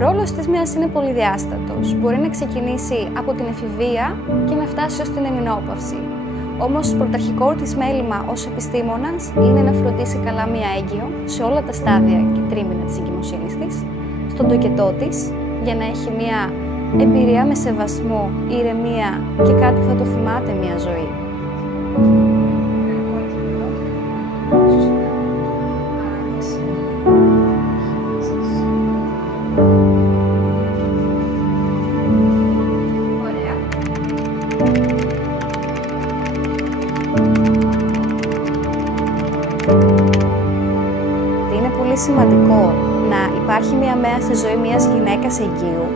ρόλος της μιας είναι πολυδιάστατος. Μπορεί να ξεκινήσει από την εφηβεία και να φτάσει ως την εμεινόπαυση. Όμως, πρωταρχικό της μέλημα ως επιστήμονας είναι να φροντίσει καλά μια έγκυο σε όλα τα στάδια και τρίμηνα της εγκυμοσύνης της, στον τοκετό της, για να έχει μια εμπειρία με σεβασμό, ηρεμία και κάτι που θα το θυμάται μια ζωή. Είναι πολύ σημαντικό να υπάρχει μία μέρα στη ζωή μιας γυναίκας εγκύου,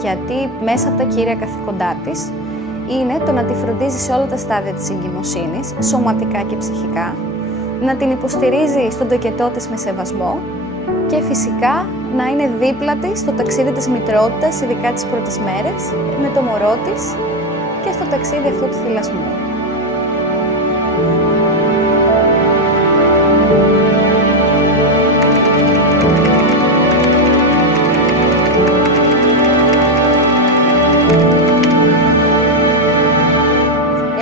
γιατί μέσα από τα κύρια καθήκοντά της είναι το να τη φροντίζει σε όλα τα στάδια της εγκυμοσύνης, σωματικά και ψυχικά, να την υποστηρίζει στον τοκετό της με σεβασμό και φυσικά να είναι δίπλα της στο ταξίδι της μητρότητας, ειδικά τις πρώτες μέρες, με το μωρό της και στο ταξίδι αυτού του θυλασμού.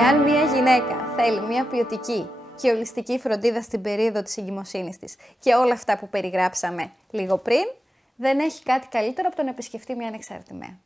Εάν μια γυναίκα θέλει μια ποιοτική και ολιστική φροντίδα στην περίοδο της εγκυμοσύνης της και όλα αυτά που περιγράψαμε λίγο πριν, δεν έχει κάτι καλύτερο από το να επισκεφτεί μια ανεξάρτητη ΜΕΑ.